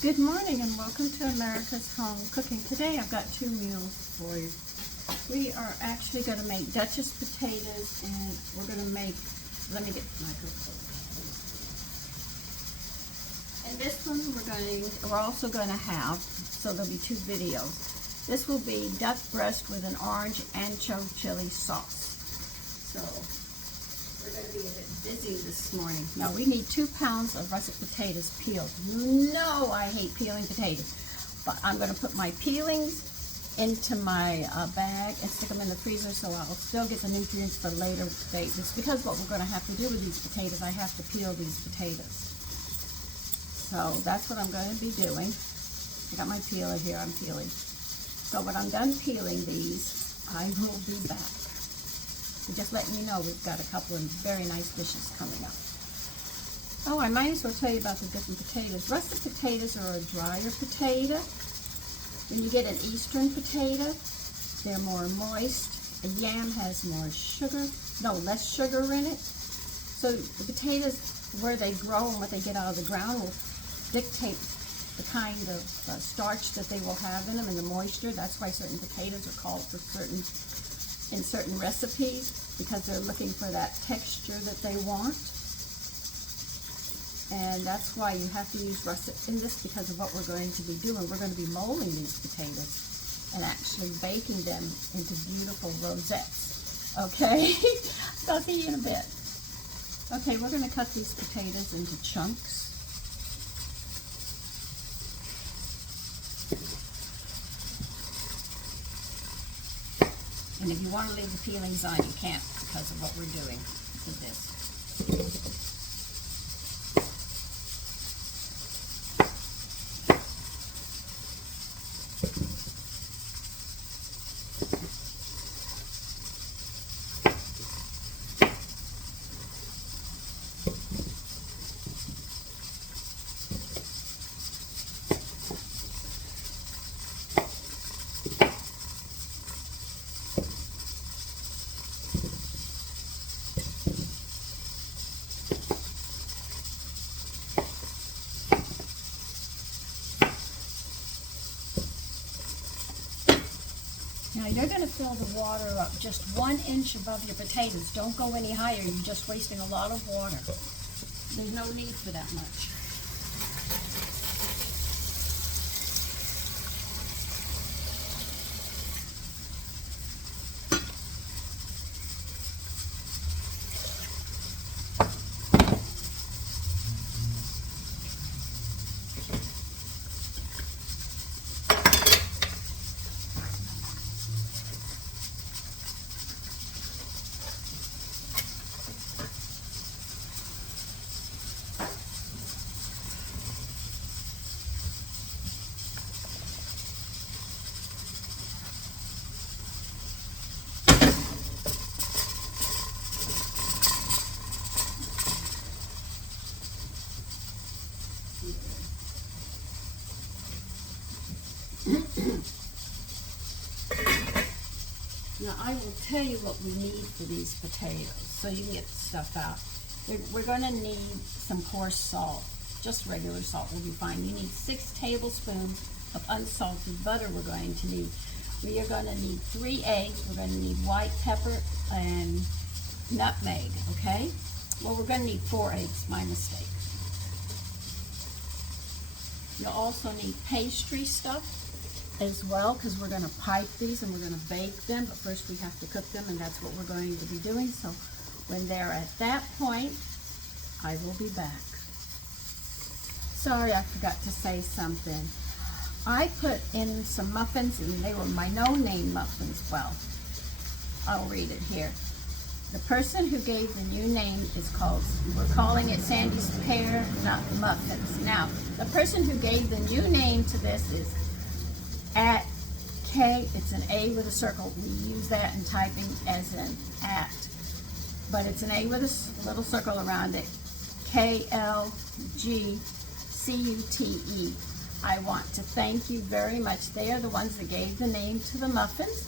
Good morning and welcome to America's Home Cooking. Today I've got two meals for you. We are actually going to make Duchess potatoes and we're going to make, let me get the microphone. And this one we're also going to have, so there'll be two videos. This will be duck breast with an orange anchovy chili sauce. So we're going to be a bit busy this morning. Now we need 2 pounds of russet potatoes peeled. You know I hate peeling potatoes, but I'm going to put my peelings into my bag and stick them in the freezer so I'll still get the nutrients for later date. It's because what we're going to have to do with these potatoes, I have to peel these potatoes. So that's what I'm going to be doing. I got my peeler here, I'm peeling. So when I'm done peeling these, I will be back. Just letting you know we've got a couple of very nice dishes coming up. Oh, I might as well tell you about the different potatoes. Russet potatoes are a drier potato. When you get an eastern potato, they're more moist. A yam has more sugar, less sugar in it. So the potatoes, where they grow and what they get out of the ground will dictate the kind of starch that they will have in them and the moisture. That's why certain potatoes are called for in certain recipes, because they're looking for that texture that they want. And that's why you have to use russet in this, because of what we're going to be doing. We're going to be molding these potatoes and actually baking them into beautiful rosettes. Okay? So I'll see you in a bit. Okay, we're going to cut these potatoes into chunks. And if you want to leave the peelings on, you can't because of what we're doing with this. Now you're going to fill the water up just 1 inch above your potatoes. Don't go any higher. You're just wasting a lot of water. There's no need for that much. Now I will tell you what we need for these potatoes so you can get the stuff out. We're going to need some coarse salt. Just regular salt will be fine. You need 6 tablespoons of unsalted butter we're going to need. We are going to need 3 eggs. We're going to need white pepper and nutmeg, okay? Well, we're going to need 4 eggs, my mistake. You'll also need pastry stuff as well, because we're going to pipe these and we're going to bake them, but first we have to cook them, and that's what we're going to be doing. So when they're at that point, I will be back. Sorry, I forgot to say something. I put in some muffins, and they were my no-name muffins. Well, I'll read it here. The person who gave the new name is called, we're calling it Sandy's Pear Nut Muffins. Now, the person who gave the new name to this is at K, it's an A with a circle. We use that in typing as an at, but it's an A with a little circle around it. KLGCUTE. I want to thank you very much. They are the ones that gave the name to the muffins,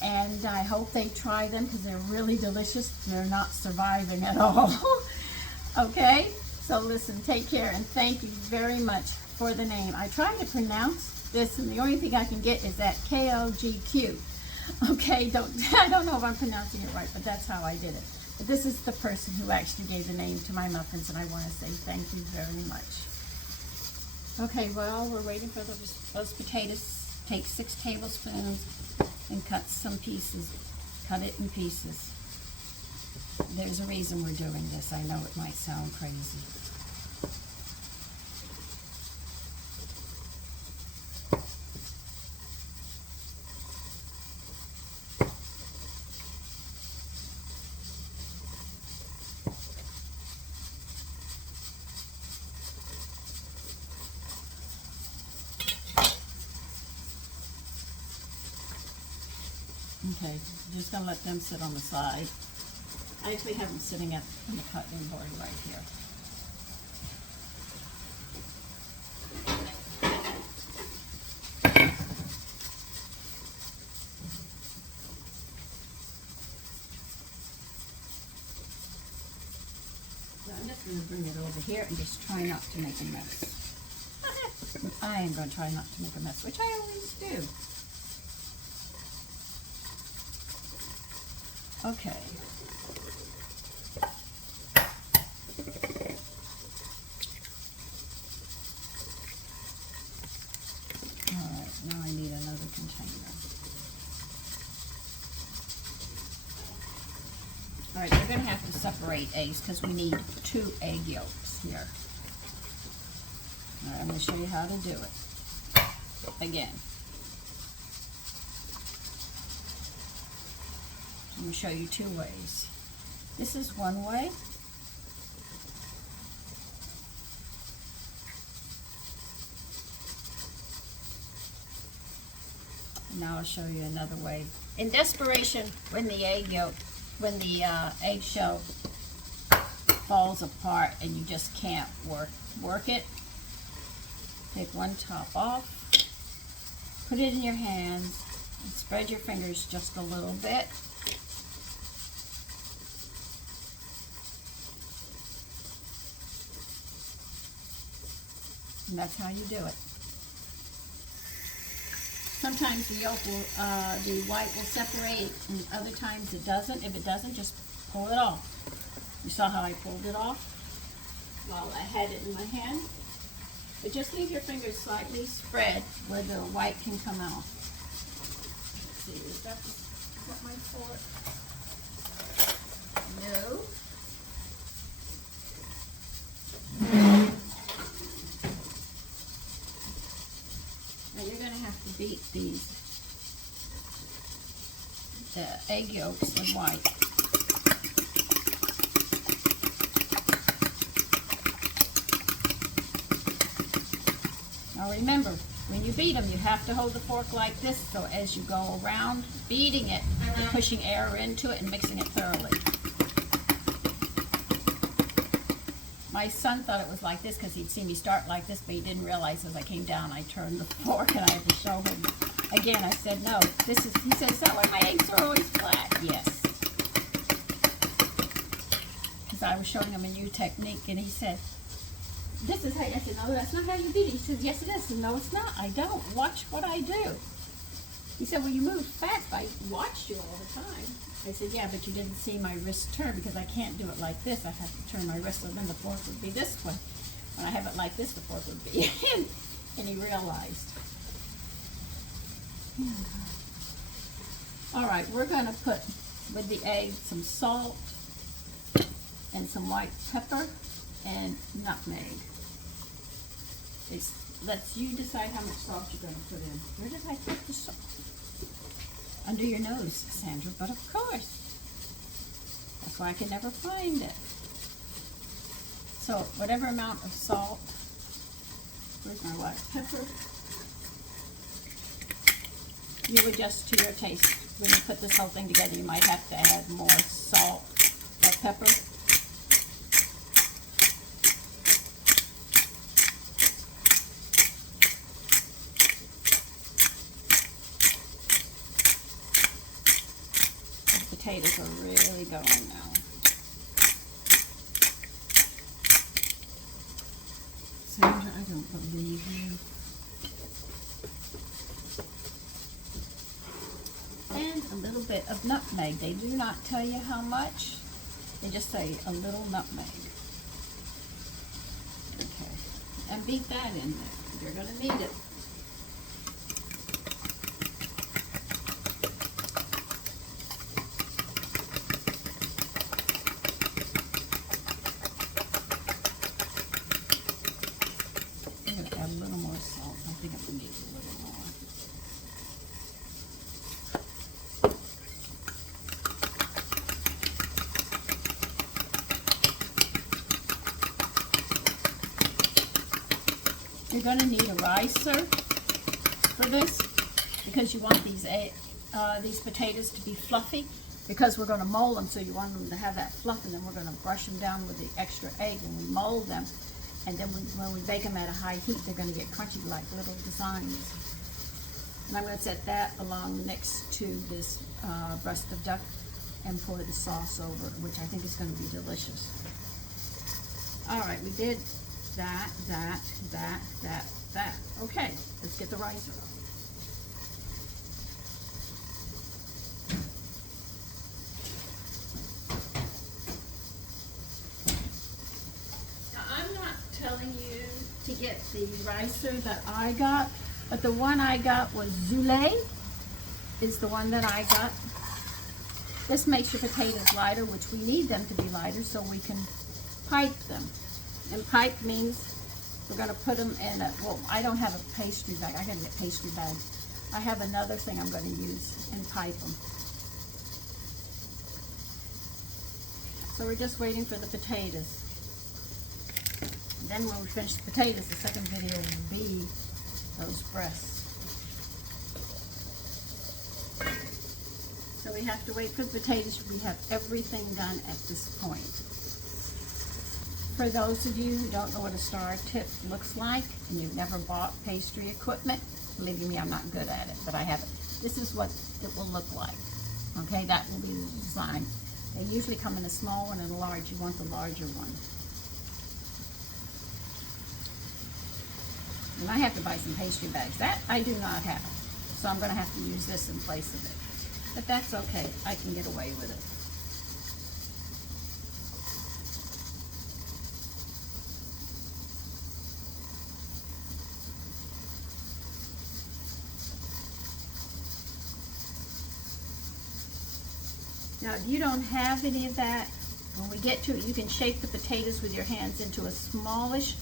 and I hope they try them because they're really delicious. They're not surviving at all. Okay, so listen, take care, and thank you very much for the name. I tried to pronounce this, and the only thing I can get is that K-O-G-Q. Okay, I don't know if I'm pronouncing it right, but that's how I did it. But this is the person who actually gave the name to my muffins, and I want to say thank you very much. Okay, well, we're waiting for those potatoes. Take 6 tablespoons and cut some pieces. Cut it in pieces. There's a reason we're doing this. I know it might sound crazy. Okay, I'm just going to let them sit on the side. I actually have them sitting on the cutting board right here. So I'm just going to bring it over here and just try not to make a mess. I am going to try not to make a mess, which I always do. Okay. All right, now I need another container. All right, we're going to have to separate eggs because we need 2 egg yolks here. All right, I'm going to show you how to do it. Again. I'm going to show you 2 ways. This is one way. And now I'll show you another way. In desperation, when the eggshell falls apart and you just can't work it, take one top off, put it in your hands, and spread your fingers just a little bit. And that's how you do it. Sometimes the yolk will, the white will separate, and other times it doesn't. If it doesn't, just pull it off. You saw how I pulled it off while I had it in my hand. But just leave your fingers slightly spread where the white can come out. Let's see, is that my fork? No. Now you're going to have to beat the egg yolks and white. Now remember, when you beat them, you have to hold the fork like this, so as you go around beating it, you're pushing air into it and mixing it thoroughly. My son thought it was like this because he'd seen me start like this, but he didn't realize as I came down, I turned the fork and I had to show him. Again, I said, no, he said, is that why my eggs are always flat? Yes. Because I was showing him a new technique, and he said, this is how, I said, no, that's not how you beat it. He said, yes, it is. I said, no, it's not. I don't. Watch what I do. He said, well, you move fast. I watched you all the time. I said, yeah, but you didn't see my wrist turn because I can't do it like this. I have to turn my wrist, so then the fork would be this way. When I have it like this, the fork would be in. And he realized. All right, we're going to put with the egg some salt and some white pepper and nutmeg. It lets you decide how much salt you're going to put in. Where did I put the salt? Under your nose, Sandra, but of course. That's why I can never find it. So whatever amount of salt, where's my white pepper? You adjust to your taste. When you put this whole thing together, you might have to add more salt or pepper. The potatoes are really going now. Sandra, I don't believe you. And a little bit of nutmeg. They do not tell you how much. They just say a little nutmeg. Okay. And beat that in there. You're going to need it. I'm going to add a little more salt. I think I'm going to need a little more. You're going to need a ricer for this because you want these potatoes to be fluffy because we're going to mold them, so you want them to have that fluff, and then we're going to brush them down with the extra egg and we mold them, and then when we bake them at a high heat, they're going to get crunchy like little designs. And I'm going to set that along next to this breast of duck and pour the sauce over it, which I think is going to be delicious. All right, we did that. Okay, let's get the ricer. Now, I'm not telling you to get the ricer that I got, but the one I got was Zule, is the one that I got. This makes your potatoes lighter, which we need them to be lighter so we can pipe them. And pipe means we're going to put them in a, well, I don't have a pastry bag. I got to get pastry bags. I have another thing I'm going to use and pipe them. So we're just waiting for the potatoes. And then when we finish the potatoes, the second video will be those breasts. So we have to wait for the potatoes. We have everything done at this point. For those of you who don't know what a star tip looks like and you've never bought pastry equipment, believe me, I'm not good at it, but I have it. This is what it will look like. Okay, that will be the design. They usually come in a small one and a large. You want the larger one. And I have to buy some pastry bags. That I do not have. So I'm going to have to use this in place of it. But that's okay. I can get away with it. Now, if you don't have any of that, when we get to it, you can shape the potatoes with your hands into a smallish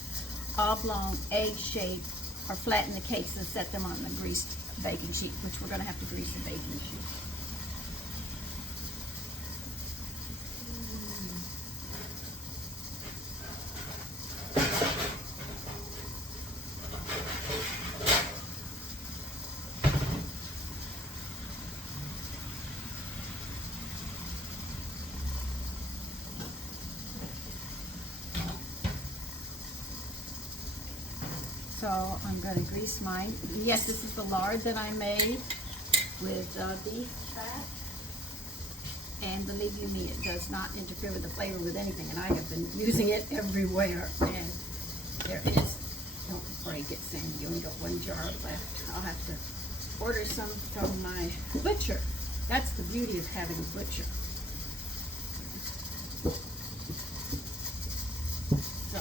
oblong egg shape, or flatten the cakes and set them on the greased baking sheet, which we're going to have to grease the baking sheet. So I'm going to grease mine. Yes, this is the lard that I made with beef fat. And believe you me, it does not interfere with the flavor with anything. And I have been using it everywhere. And there is, don't break it, Sandy. You only got one jar left. I'll have to order some from my butcher. That's the beauty of having a butcher. So,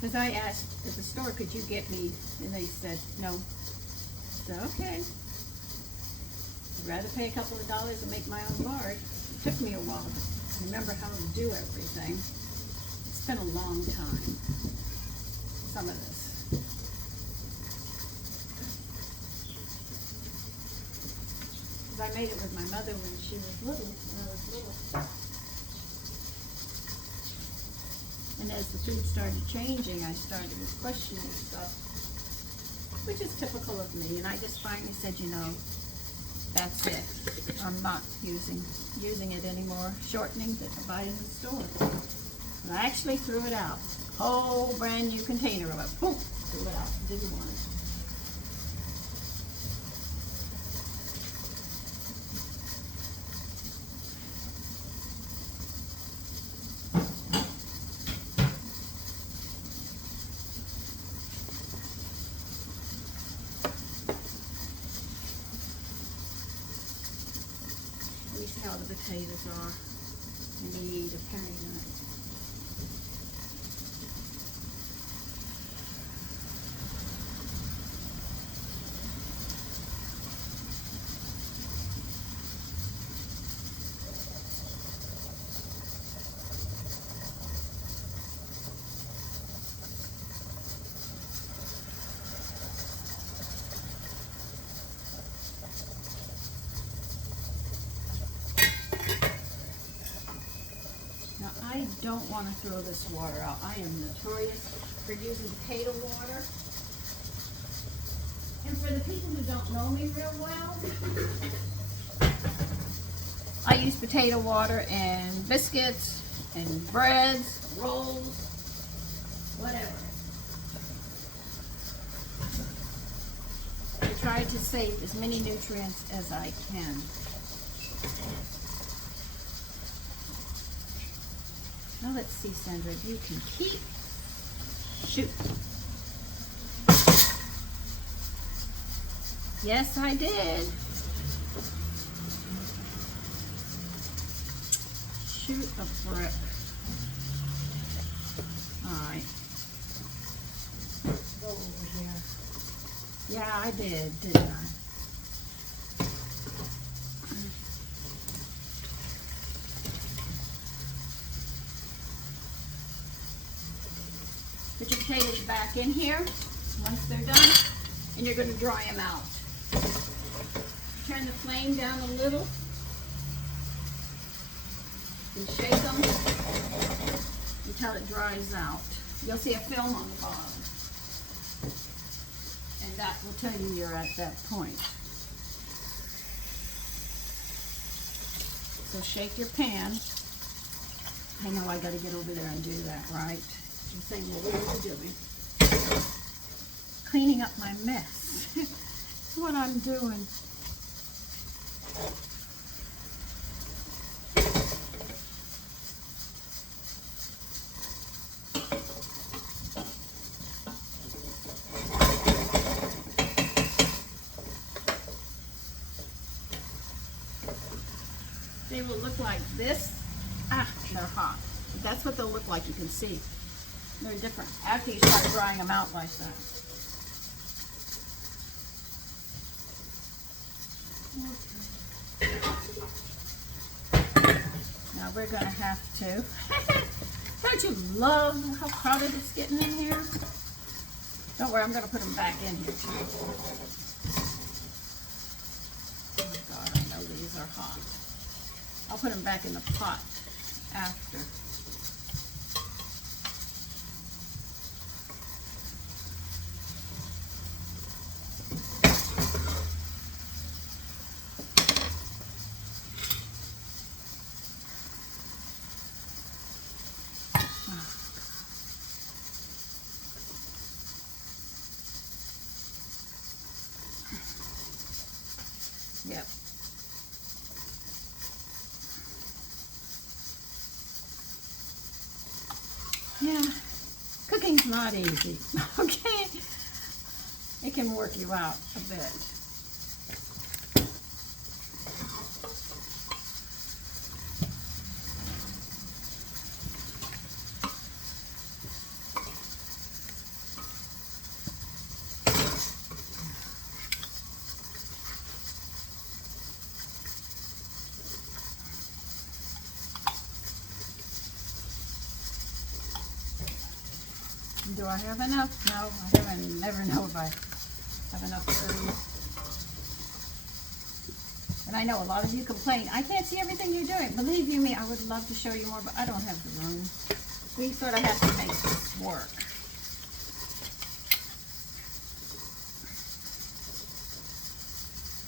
because I asked at the store, could you get me, and they said no. So, okay. I'd rather pay a couple of dollars and make my own lard. It took me a while to remember how to do everything. It's been a long time, some of this. Because I made it with my mother when she was little, when I was little. And as the food started changing, I started questioning stuff, which is typical of me. And I just finally said, you know, that's it. I'm not using it anymore, shortening that I buy in the store. And I actually threw it out. Whole brand new container of it. Boom! Threw it out. Didn't want it. See how the potatoes are. They need a penny nut. Now, I don't want to throw this water out. I am notorious for using potato water. And for the people who don't know me real well, I use potato water in biscuits, and breads, rolls, whatever. I try to save as many nutrients as I can. Now let's see, Sandra, you can keep, shoot. Yes, I did. Shoot a brick. All right. Go over here. Yeah, I did, didn't I? Put your potatoes back in here once they're done, and you're going to dry them out. Turn the flame down a little and shake them until it dries out. You'll see a film on the bottom, and that will tell you you're at that point. So shake your pan. I know I got to get over there and do that, right? You're saying, well, what are you doing? Cleaning up my mess. That's what I'm doing. They will look like this. Ah, they're hot. That's what they'll look like. You can see. They're different after you start drying them out like that. Okay. Now we're going to have to. Don't you love how crowded it's getting in here? Don't worry, I'm going to put them back in here too. Oh God, I know these are hot. I'll put them back in the pot after. Yep. Yeah, cooking's not easy, okay? It can work you out a bit. Do I have enough? No, I never know if I have enough food. And I know a lot of you complain, I can't see everything you're doing. Believe you me, I would love to show you more, but I don't have the room. We sort of have to make this work.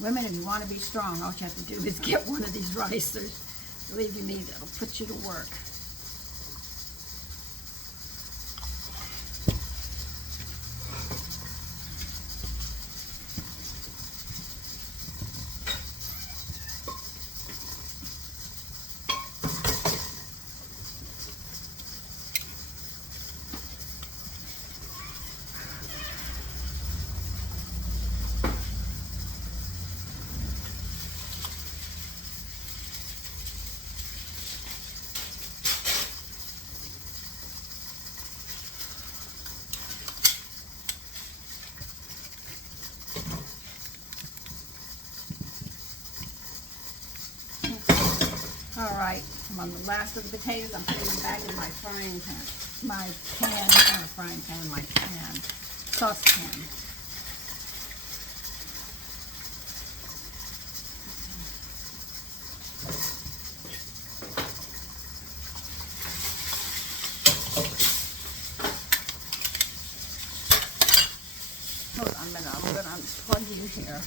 Women, if you want to be strong, all you have to do is get one of these ricers. Believe you me, that'll put you to work. I'm on the last of the potatoes. I'm putting them back in my frying pan. My pan, not a frying pan, my pan. Saucepan. Hold on a minute, I'm going to unplug you here.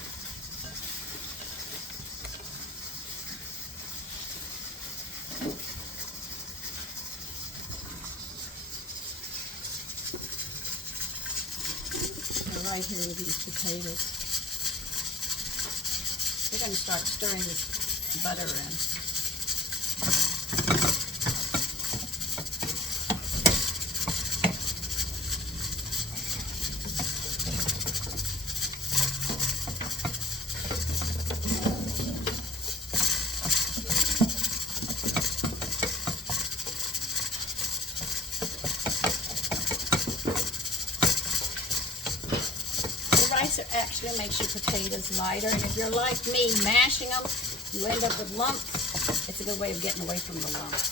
Right here with these potatoes. We're going to start stirring this butter in. It actually makes your potatoes lighter, and if you're like me, mashing them, you end up with lumps. It's a good way of getting away from the lumps.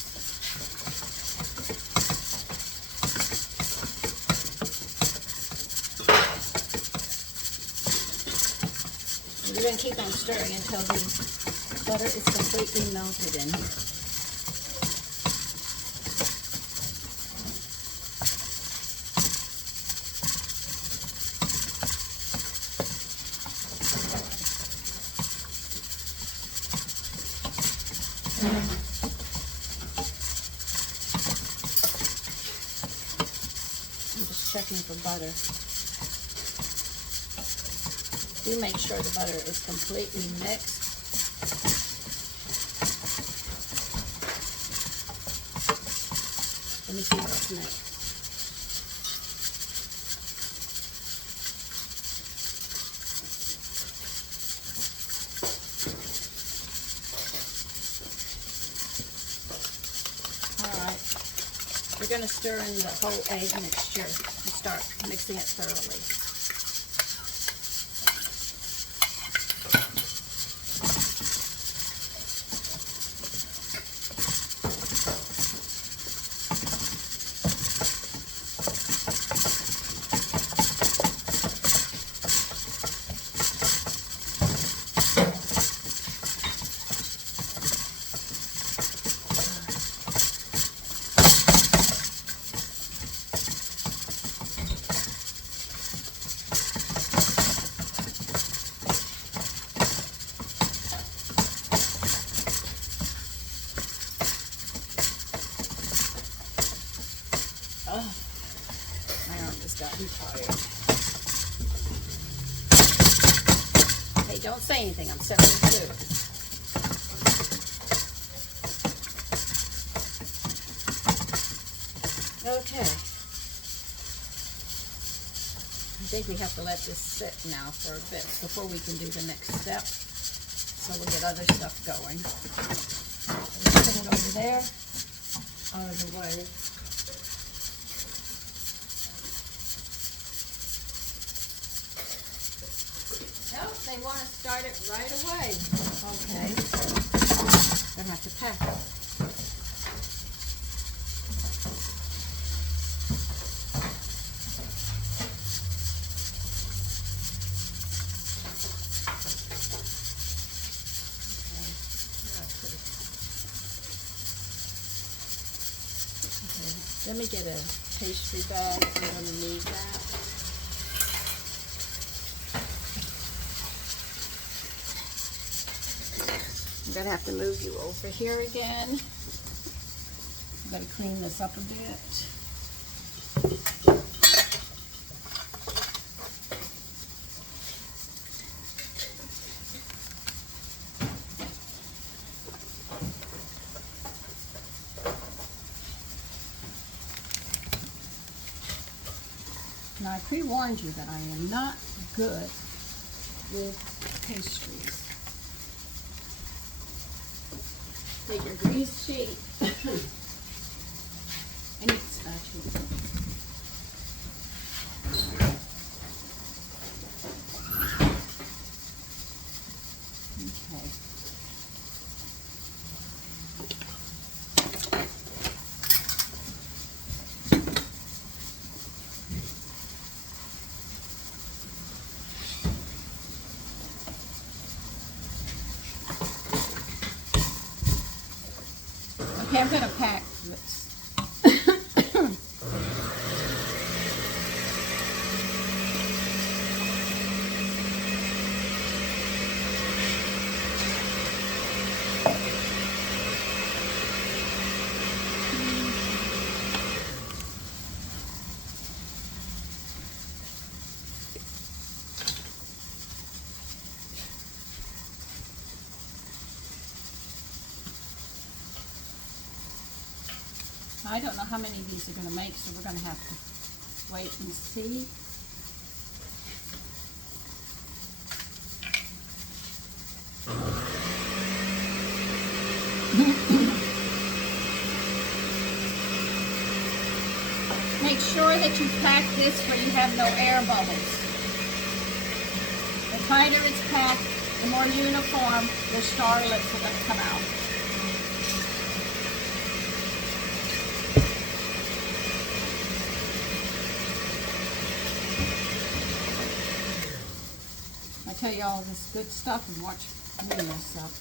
And you're going to keep on stirring until the butter is completely melted in here. I'm just checking for butter. Do make sure the butter is completely mixed. Let me see what's mixed. We're going to stir in the whole egg mixture and start mixing it thoroughly. Oh, my arm has gotten tired. Hey, don't say anything. I'm 72. Okay. I think we have to let this sit now for a bit before we can do the next step. So we'll get other stuff going. Let's put it over there, out of the way. They want to start it right away. Okay. Gonna have to pack it. Okay. Let me get a pastry bag. I'm going to need that. I'm going to have to move you over here again. I'm going to clean this up a bit. Now, I pre-warned you that I am not good with pastries. Take your grease sheet. I need a spatula. Okay. I'm going to pack this. I don't know how many of these are going to make, so we're going to have to wait and see. Make sure that you pack this where you have no air bubbles. The tighter it's packed, the more uniform the starlets are going to come out. I tell you all this good stuff and watch me mess up.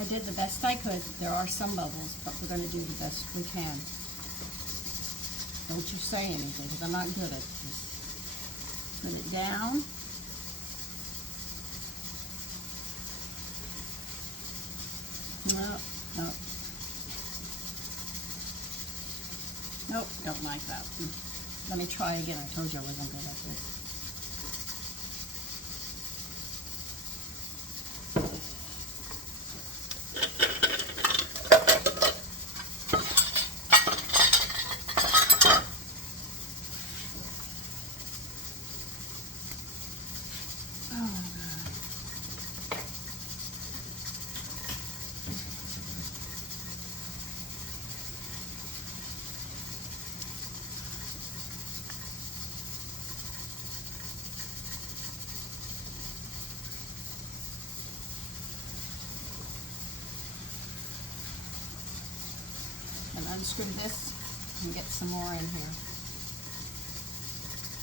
I did the best I could. There are some bubbles, but we're going to do the best we can. Don't you say anything, because I'm not good at this. Put it down. No, no. Nope, don't like that. Let me try again. I told you I wasn't good at this. Unscrew this and get some more in here.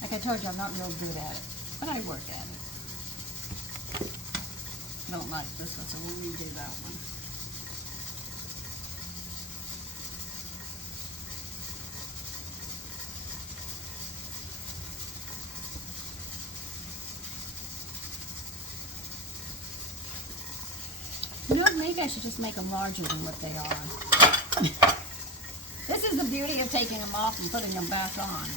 Like I told you, I'm not real good at it, but I work at it. I don't like this one, so we'll redo that one. You know, maybe I should just make them larger than what they are. This is the beauty of taking them off and putting them back on.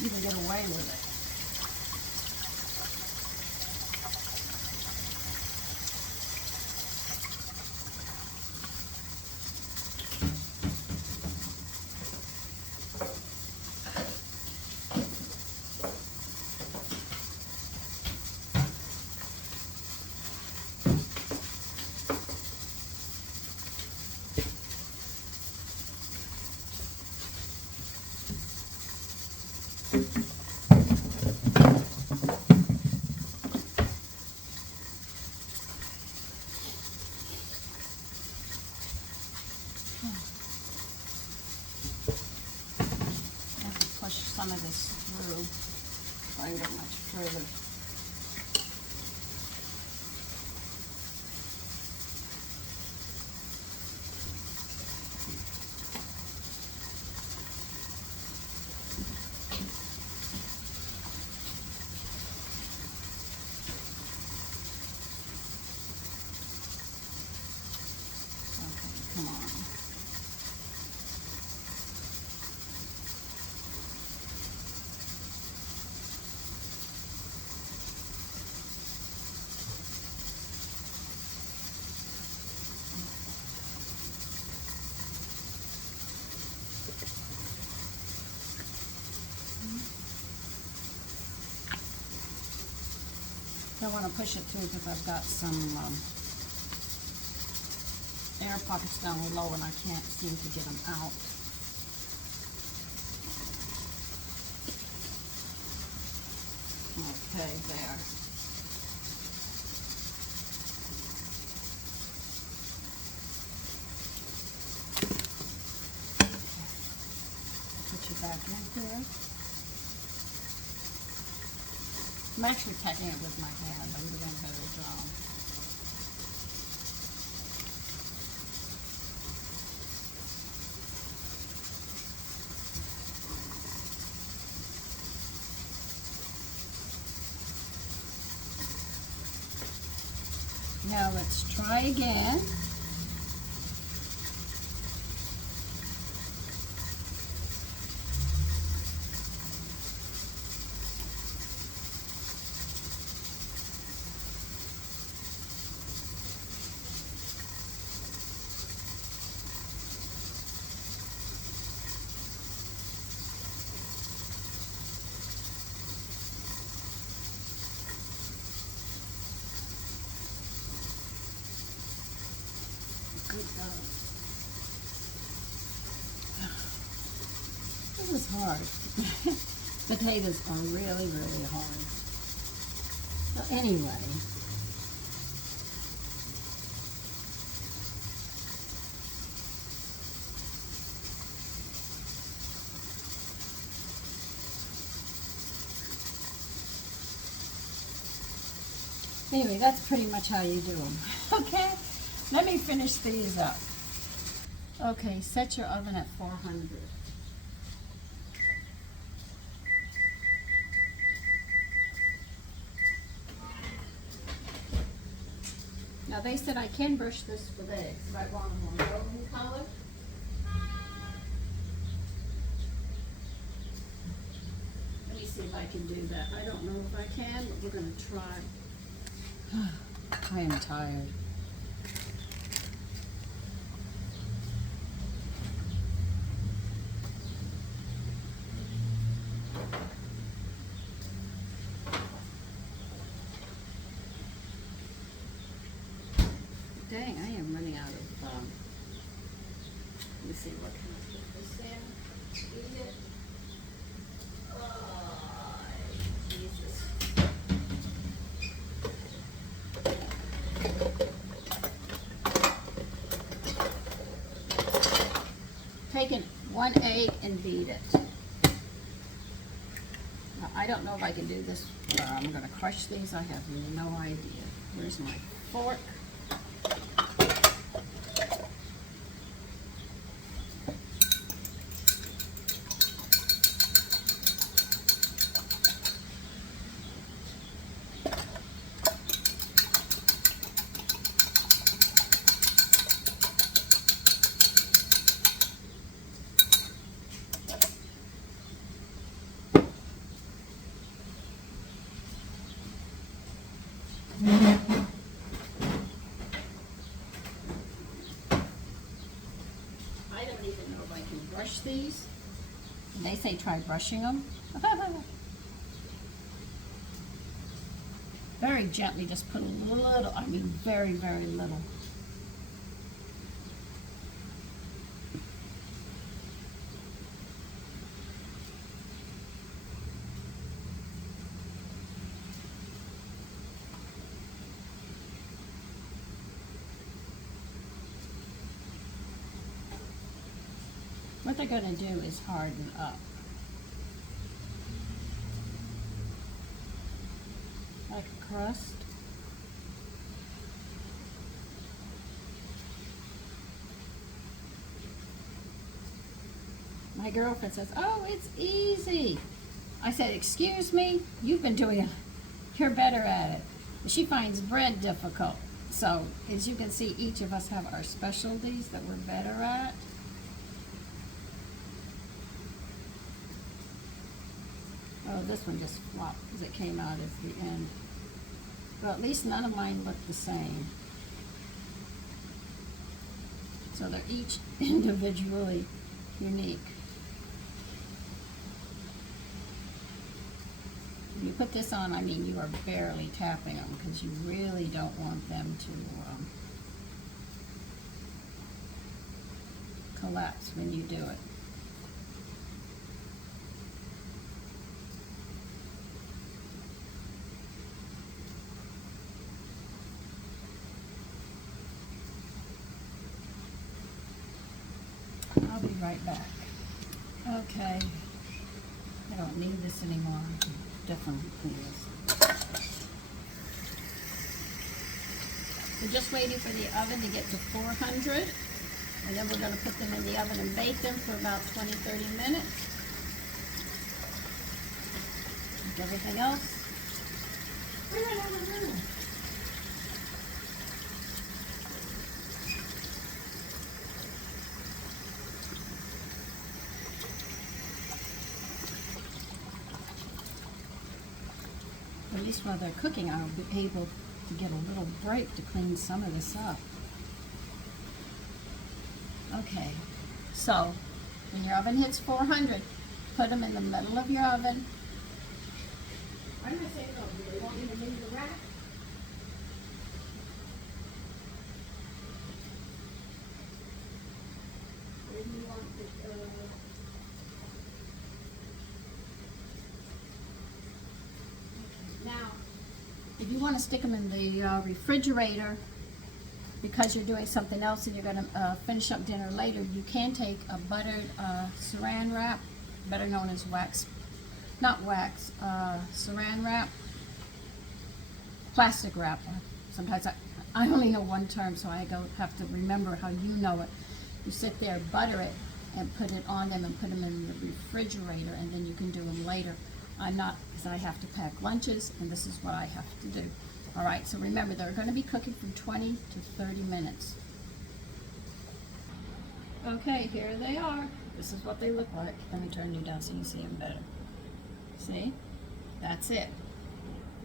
You can get away with it. Some of this through so I can get much further. Okay, come on. I want to push it through because I've got some air pockets down below and I can't seem to get them out. Okay, there. Put you back in there. I'm actually cutting it with my hand. I'm doing a better job. Now let's try again. This is hard. Potatoes are really, really hard. So anyway, that's pretty much how you do them. Okay, let me finish these up. Okay, set your oven at 400. Now they said I can brush this with eggs if I want them on golden color. Let me see if I can do that. I don't know if I can, but we're going to try. I am tired. Dang, I am running out of, let me see, what can I put this in? Eat it. Oh, Jesus. Taking 1 egg and beat it. Now, I don't know if I can do this. I'm going to crush these. I have no idea. Where's my fork? I don't even know if I can brush these. They say try brushing them. Very gently, just put a little, I mean very, very little. What they're going to do is harden up. Like a crust. My girlfriend says, oh, it's easy. I said, excuse me, you've been doing it. You're better at it. She finds bread difficult. So, as you can see, each of us have our specialties that we're better at. Oh, this one just flopped because it came out at the end. Well, at least none of mine look the same. So they're each individually unique. When you put this on, I mean, you are barely tapping them because you really don't want them to collapse when you do it. I'll be right back. Okay. I don't need this anymore. Definitely clean this. We're just waiting for the oven to get to 400, and then we're going to put them in the oven and bake them for about 20-30 minutes. Like everything else. At least while they're cooking, I'll be able to get a little break to clean some of this up. Okay, so when your oven hits 400, put them in the middle of your oven. Why did I say no? Do they want me to move the rack? Where do you want the, Now, if you want to stick them in the refrigerator because you're doing something else and you're going to finish up dinner later, you can take a buttered saran wrap, better known as saran wrap, plastic wrap. Sometimes I only know one term, so I have to remember how you know it. You sit there, butter it, and put it on them and put them in the refrigerator, and then you can do them later. I'm not, because I have to pack lunches, and this is what I have to do. All right, so remember, they're going to be cooking from 20 to 30 minutes. Okay, here they are. This is what they look like. Let me turn you down so you see them better. See? That's it.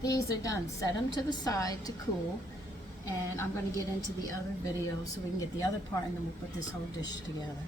These are done. Set them to the side to cool, and I'm going to get into the other video so we can get the other part, and then we'll put this whole dish together.